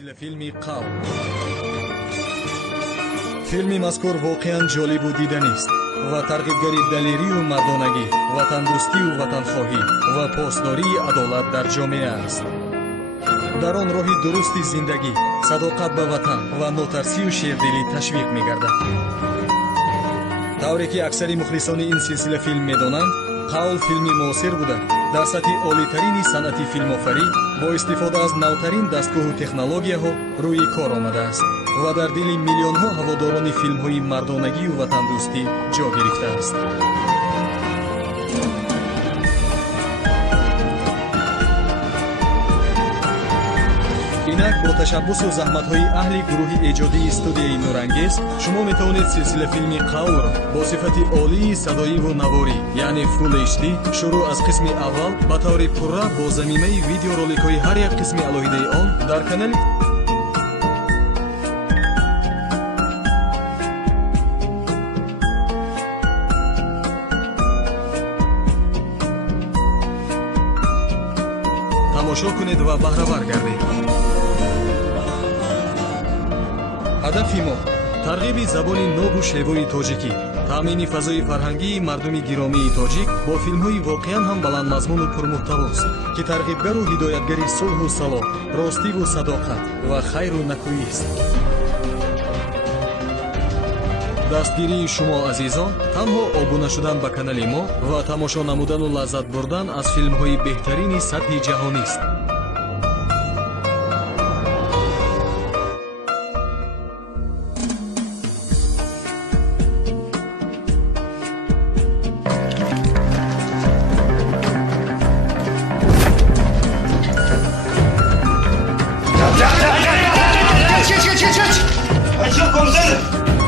سلسله فیلمی قاو. فیلمی مذکور واقعا جالب و دیدنی است و ترغیبگری دلیری و مردانگی، وطندوستی و وطنخواهی و پاسداری عدالت در جامعه است. در آن راه درستی زندگی، صداقت به وطن و نوترسی و شیردلی تشویق می‌گردد. طوری که اکثر مخلصان این سلسله فیلم می‌دانند، قاول فیلمی معاصر بوده در سطح عالی‌ترین صنعت فیلم‌آفرینی با استفاده از نوترین دستگاه و تکنولوژی‌ها روی کار آمده است و در دل میلیون‌ها هواداران فیلم‌های مردانگی و وطن‌دوستی جا گرفته است. اینک با تشبث و زحمت‌های اهل گروه ایجادی استودیوی نورانگیز شما می‌توانید سلسله فیلمی قاول را با صفت عالی صدایی و نواری یعنی فول HD شروع از قسم اول به طور پررا با ضمیمه ویدیو رولیک‌های هر یک قسم الهیده آن در کانال تماشا کنید و بهره‌ور گردید. هدف ما ترغیب زبان ناب و شیوه تاجیکی، تامین فضای فرهنگی مردم گرامی تاجیک با فیلم‌های واقعاً هم بلند مضمون و پرمحتواست که ترغیبگر و هدایتگر صلح و صلاح، راستی و صداقت و خیر و نکویی است. دستگیری شما عزیزان تنها آبونه شدن به کانال ما و تماشا نمودن و لذت بردن از فیلم‌های بهترین سطح جهانی است. Açıl komiserim.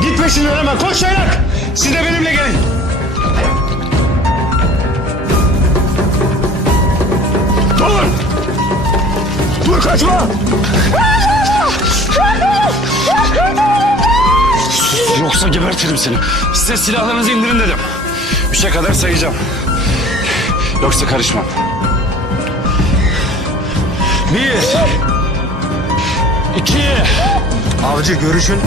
Git peşinden hemen koş Şayrak. Siz de benimle gelin. Dur. Dur kaçma. Yoksa gebertirim seni. Size silahlarınızı indirin dedim. 3'e kadar sayacağım. Yoksa karışmam. 1 2 Avcı görüşün.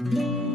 است.